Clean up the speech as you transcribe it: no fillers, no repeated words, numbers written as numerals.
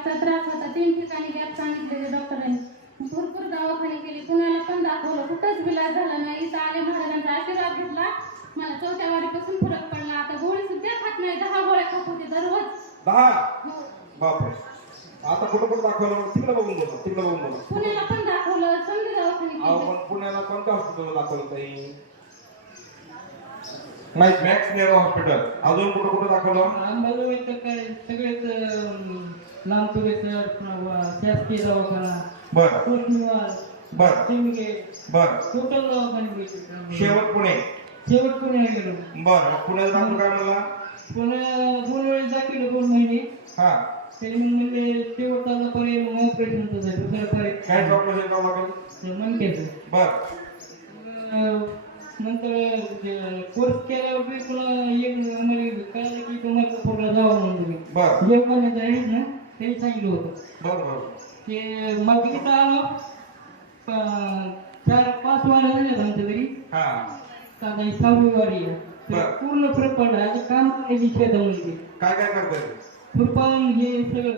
गॅसचा त्रास होता, 3 ठिकाणी गॅस सांगितलेले डॉक्टरांनी, भरपूर दवाखाने केले, पुण्याला पण दाखवलं, कुठंच इलाज झाला नाही. इथं आले, महाराजांचा आशीर्वाद घेतला, मला 4थ्या वारीपासून फरक पडला. आता गोळी सुद्धा खात नाही, 10 गोळ्या खात होते दररोज. 10? हो. बापरे. आता कुठं कुठं दाखवलं? तिकडे बघून बोला, तिकडे बघून बोला. पुण्याला पण दाखवलं, समजा दवाखाने अहो केले. पण पुण्याला कोणत्या हॉस्पिटलला दाखवलं ताई? नाही, मॅक्स नेरो हॉस्पिटल. अजून कुठं कुठं दाखवलं? अंबाजोगाई तर काय सगळेच लांबतुरेसर, शासकीय दवाखाना, बर कोटनिवास, बर सिंदखेड, बर. टोटल दवाखाने गेले. शेवट पुणे. शेवट पुण्याला गेलो. बर, पुण्याचं डॉक्टर काय म्हणला? पुण्या 2 वेळेस दाखवलं, 2 महिने. हा, तरी मग म्हणले शेवटचा पर्याय मग ऑपरेशनचा आहे, दुसरा पर्याय काय ऑपरेशन करावं लागेल? मनक्याचं. बर. नंतर कोर्स केल्यावर बी पुन्हा एक मला कळलं की तुम्हाला पोटला जावं म्हणून तुम्ही बर जेवणाचं आहेत ना ते सांगितलं होतं. बर बर. ते मग तिथं आलो 4-5 वाऱ्या झाल्यात आमच्या घरी. हा, आता ही 6वी वारी आहे. बरं. पूर्ण फरक पडला. आता काम करायची शेतामध्ये काय काय करताय? खुरपान हे सगळं